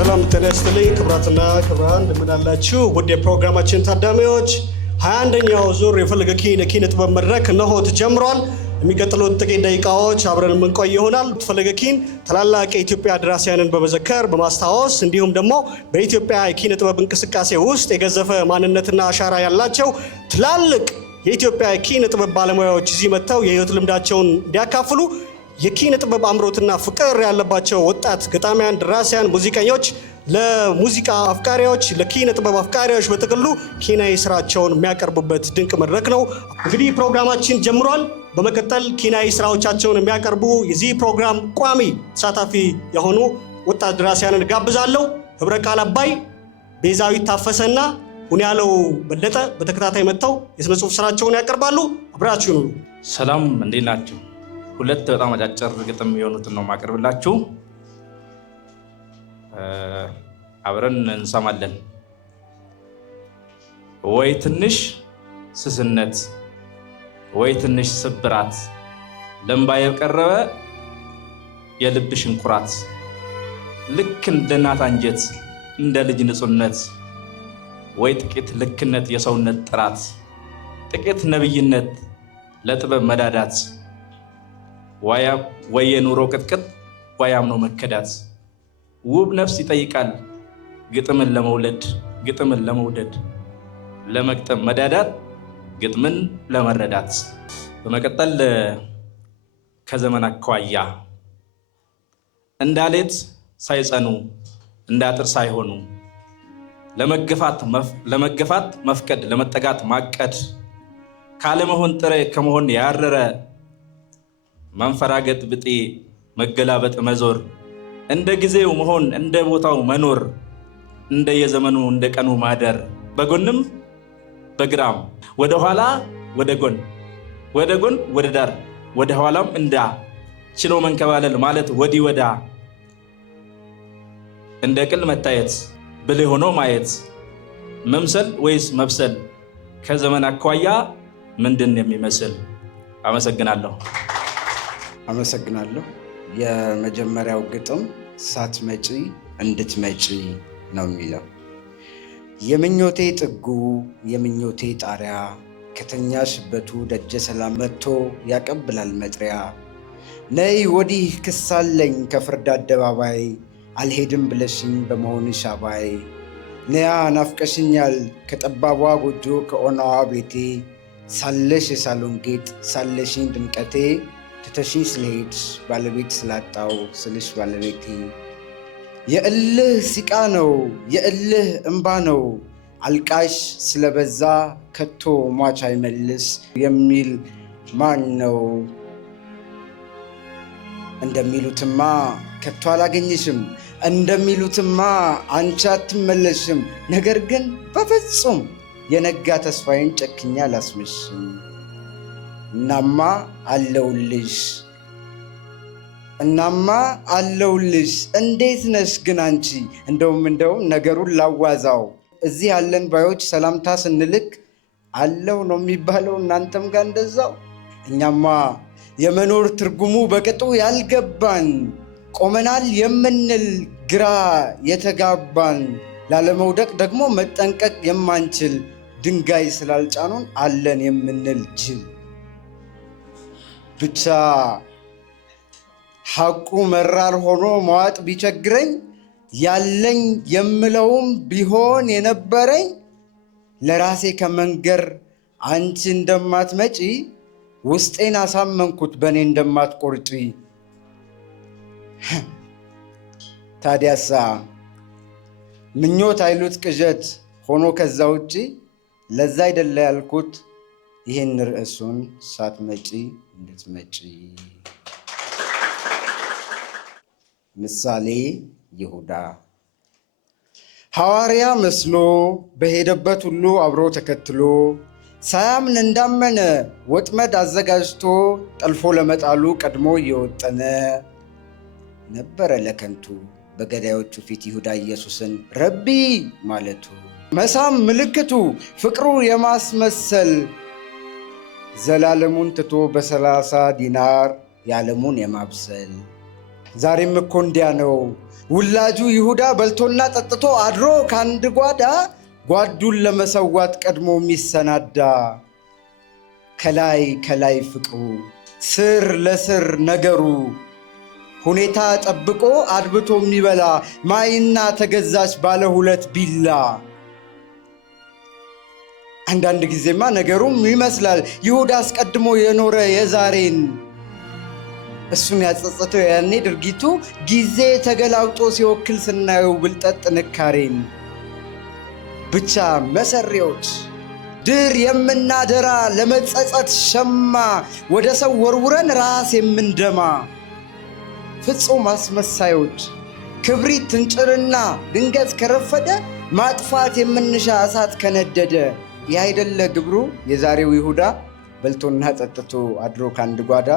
ሰላም ተነስተልኝ ክብራትና ክብራን እንደምን አላችሁ? ውድ የፕሮግራማችን ታዳሚዎች 21ኛው ዙር የፈለገ ኪነ ጥበብ መድረክ እነሆ ተጀምሯል። የሚቀጥሉት ጥቂት ደቂቃዎች አብረን የምንቆይ ይሆናል። ፈለገ ኪን ታላላቅ የኢትዮጵያ ደራሲያንን በመዘከር በማስታወስ እንዲሁም ደግሞ በኢትዮጵያ የኪነ ጥበብ እንቅስቃሴ ውስጥ የገዘፈ ማንነትና አሻራ ያላቸው ትላልቅ የኢትዮጵያ ኪነ ጥበብ ባለሙያዎች እዚህ መጥተው የህይወት ልምዳቸውን እንዲያካፍሉ የኪነ ጥበብ አምሮትና ፍቅር ያለባቸው ወጣት ገጣሚያን፣ ደራሲያን፣ ሙዚቀኞች ለሙዚቃ አፍቃሪዎች፣ ለኪነ ጥበብ አፍቃሪዎች በጥቅሉ ኪናዊ ስራቸውን የሚያቀርቡበት ድንቅ መድረክ ነው። እንግዲህ ፕሮግራማችን ጀምሯል። በመቀጠል ኪናዊ ስራዎቻቸውን የሚያቀርቡ የዚህ ፕሮግራም ቋሚ ተሳታፊ የሆኑ ወጣት ደራሲያንን ጋብዛለሁ። ህብረ ቃል አባይ፣ ቤዛዊት ታፈሰና ሁንያለው በለጠ በተከታታይ መጥተው የስነ ጽሁፍ ስራቸውን ያቀርባሉ። አብራችሁን ሁኑ። ሰላም፣ እንዴት ናችሁ? ሁለት በጣም አጫጭር ግጥም የሆኑትን ነው ማቀርብላችሁ። አብረን እንሰማለን። ወይ ትንሽ ስስነት፣ ወይ ትንሽ ስብራት፣ ለእምባ የቀረበ የልብሽን ኩራት፣ ልክ እንደ እናት አንጀት እንደ ልጅ ንጹህነት፣ ወይ ጥቂት ልክነት የሰውነት ጥራት፣ ጥቂት ነብይነት ለጥበብ መዳዳት፣ ወይ የኑሮ ቅጥቅጥ ዋያም ነው መከዳት። ውብ ነፍስ ይጠይቃል ግጥምን ለመውለድ፣ ግጥምን ለመውደድ፣ ለመግጠም መዳዳት፣ ግጥምን ለመረዳት። በመቀጠል ከዘመን አኳያ እንዳሌት ሳይጸኑ እንዳጥር ሳይሆኑ ለመገፋት መፍቀድ፣ ለመጠጋት ማቀድ፣ ካለመሆን ጥሬ ከመሆን ያረረ መንፈራገጥ ብጤ መገላበጥ መዞር፣ እንደ ጊዜው መሆን እንደ ቦታው መኖር፣ እንደ የዘመኑ እንደ ቀኑ ማደር፣ በጎንም በግራም ወደ ኋላ ወደ ጎን ወደ ጎን ወደ ዳር ወደ ኋላም እንዳ ችሎ መንከባለል ማለት ወዲህ ወዳ፣ እንደ ቅል መታየት ብልህ ሆኖ ማየት፣ መምሰል ወይስ መብሰል ከዘመን አኳያ ምንድን የሚመስል? አመሰግናለሁ። አመሰግናለሁ። የመጀመሪያው ግጥም ሳትመጪ እንድትመጪ ነው የሚለው። የምኞቴ ጥጉ የምኞቴ ጣሪያ ከተኛሽበቱ ደጀ ሰላም መጥቶ ያቀብላል መጥሪያ። ነይ ወዲህ ክሳለኝ ከፍርድ አደባባይ አልሄድም ብለሽኝ በመሆንሽ አባይ። ነያ ናፍቀሽኛል ከጠባቧ ጎጆ ከኦናዋ ቤቴ ሳለሽ የሳሎን ጌጥ ሳለሽኝ ድምቀቴ ትተሽኝ ስለሄድሽ ባለቤት ስላጣው ስልሽ ባለቤቴ። የእልህ ሲቃ ነው የእልህ እምባ ነው አልቃሽ ስለበዛ ከቶ ሟች አይመልስ የሚል ማን ነው? እንደሚሉትማ ከቶ አላገኝሽም እንደሚሉትማ አንቺ አትመለሽም። ነገር ግን በፍጹም የነጋ ተስፋዬን ጨክኛ አላስመሽም። እናማ አለውልሽ እንዴት ነሽ ግን አንቺ? እንደውም ነገሩን ላዋዛው እዚህ ያለን ባዮች ሰላምታ ስንልክ አለው ነው የሚባለው፣ እናንተም ጋር እንደዛው። እኛማ የመኖር ትርጉሙ በቅጡ ያልገባን ቆመናል የምንል ግራ የተጋባን፣ ላለመውደቅ ደግሞ መጠንቀቅ የማንችል ድንጋይ ስላልጫኑን አለን የምንል ጅል። ብቻ ሐቁ መራር ሆኖ መዋጥ ቢቸግረኝ ያለኝ የምለውም ቢሆን የነበረኝ ለራሴ ከመንገር አንቺ እንደማትመጪ ውስጤን አሳመንኩት በእኔ እንደማትቆርጪ። ታዲያሳ ምኞት አይሉት ቅዠት ሆኖ ከዛ ውጪ ለዛ አይደለ ያልኩት ይህን ርዕሱን ሳትመጪ እንድትመጪ። ምሳሌ ይሁዳ ሐዋርያ መስሎ በሄደበት ሁሉ አብሮ ተከትሎ ሳያምን እንዳመነ ወጥመድ አዘጋጅቶ ጠልፎ ለመጣሉ ቀድሞ እየወጠነ ነበረ ለከንቱ በገዳዮቹ ፊት ይሁዳ ኢየሱስን ረቢ ማለቱ። መሳም ምልክቱ ፍቅሩ የማስመሰል ዘላለሙን ትቶ በ30 ዲናር የዓለሙን የማብሰል ዛሬም እኮ እንዲያ ነው ውላጁ ይሁዳ በልቶና ጠጥቶ አድሮ ከአንድ ጓዳ ጓዱን ለመሰዋት ቀድሞ የሚሰናዳ ከላይ ከላይ ፍቅሩ ስር ለስር ነገሩ ሁኔታ ጠብቆ አድብቶ የሚበላ ማይና ተገዛች ባለ ሁለት ቢላ አንዳንድ ጊዜማ ነገሩም ይመስላል ይሁዳ አስቀድሞ የኖረ የዛሬን እሱን ያጸጸተው ያኔ ድርጊቱ ጊዜ ተገላውጦ ሲወክል ስናየው ብልጠት ጥንካሬን ብቻ መሰሪዎች ድር የምናደራ ለመጸጸት ሸማ ወደ ሰው ወርውረን ራስ የምንደማ ፍጹም አስመሳዮች ክብሪት ትንጭርና ድንገት ከረፈደ ማጥፋት የምንሻ እሳት ከነደደ ያይደለ ግብሩ የዛሬው ይሁዳ በልቶና ጠጥቶ አድሮ ከአንድ ጓዳ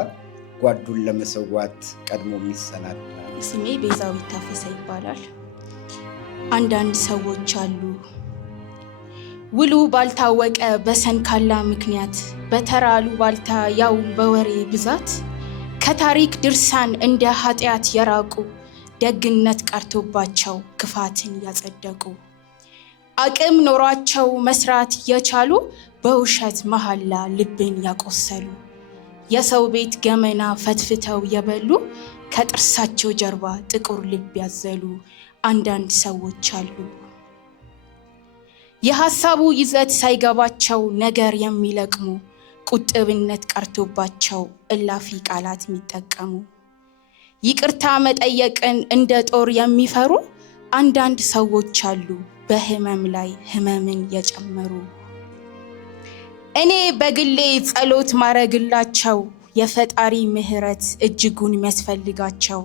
ጓዱን ለመሰዋት ቀድሞ የሚሰናዳ። ስሜ ቤዛዊት ታፈሰ ይባላል። አንዳንድ ሰዎች አሉ ውሉ ባልታወቀ በሰንካላ ምክንያት በተራሉ ባልታ ያው በወሬ ብዛት ከታሪክ ድርሳን እንደ ኃጢአት የራቁ ደግነት ቀርቶባቸው ክፋትን ያጸደቁ አቅም ኖሯቸው መስራት የቻሉ በውሸት መሐላ ልብን ያቆሰሉ የሰው ቤት ገመና ፈትፍተው የበሉ ከጥርሳቸው ጀርባ ጥቁር ልብ ያዘሉ አንዳንድ ሰዎች አሉ። የሐሳቡ ይዘት ሳይገባቸው ነገር የሚለቅሙ ቁጥብነት ቀርቶባቸው እላፊ ቃላት የሚጠቀሙ ይቅርታ መጠየቅን እንደ ጦር የሚፈሩ አንዳንድ ሰዎች አሉ በህመም ላይ ህመምን የጨመሩ። እኔ በግሌ ጸሎት ማረግላቸው የፈጣሪ ምህረት እጅጉን የሚያስፈልጋቸው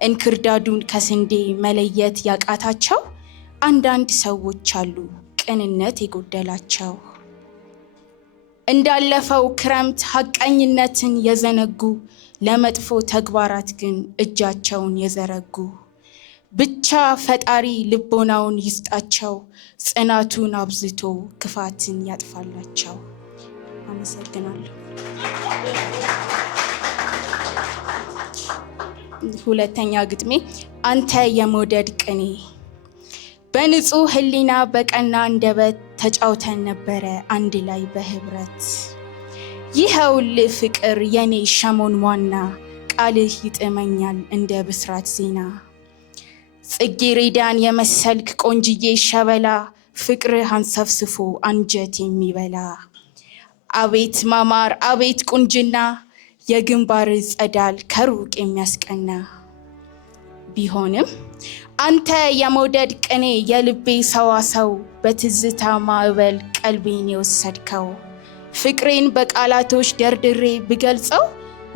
እንክርዳዱን ከስንዴ መለየት ያቃታቸው አንዳንድ ሰዎች አሉ ቅንነት የጎደላቸው። እንዳለፈው ክረምት ሐቀኝነትን የዘነጉ ለመጥፎ ተግባራት ግን እጃቸውን የዘረጉ ብቻ ፈጣሪ ልቦናውን ይስጣቸው ጽናቱን አብዝቶ ክፋትን ያጥፋላቸው። አመሰግናለሁ። ሁለተኛ ግጥሜ አንተ የመውደድ ቅኔ። በንጹህ ህሊና በቀና አንደበት ተጫውተን ነበረ አንድ ላይ በህብረት ይኸውልህ ፍቅር የኔ ሸሞን ዋና ቃልህ ይጥመኛል እንደ ብስራት ዜና ጽጌረዳን የመሰልክ ቆንጅዬ ሸበላ ፍቅርህ አንሰፍስፎ አንጀት የሚበላ አቤት ማማር አቤት ቁንጅና የግንባር ጸዳል ከሩቅ የሚያስቀና ቢሆንም አንተ የመውደድ ቅኔ የልቤ ሰዋሰው በትዝታ ማዕበል ቀልቤን የወሰድከው ፍቅሬን በቃላቶች ደርድሬ ብገልጸው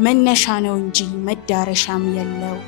መነሻ ነው እንጂ መዳረሻም የለው።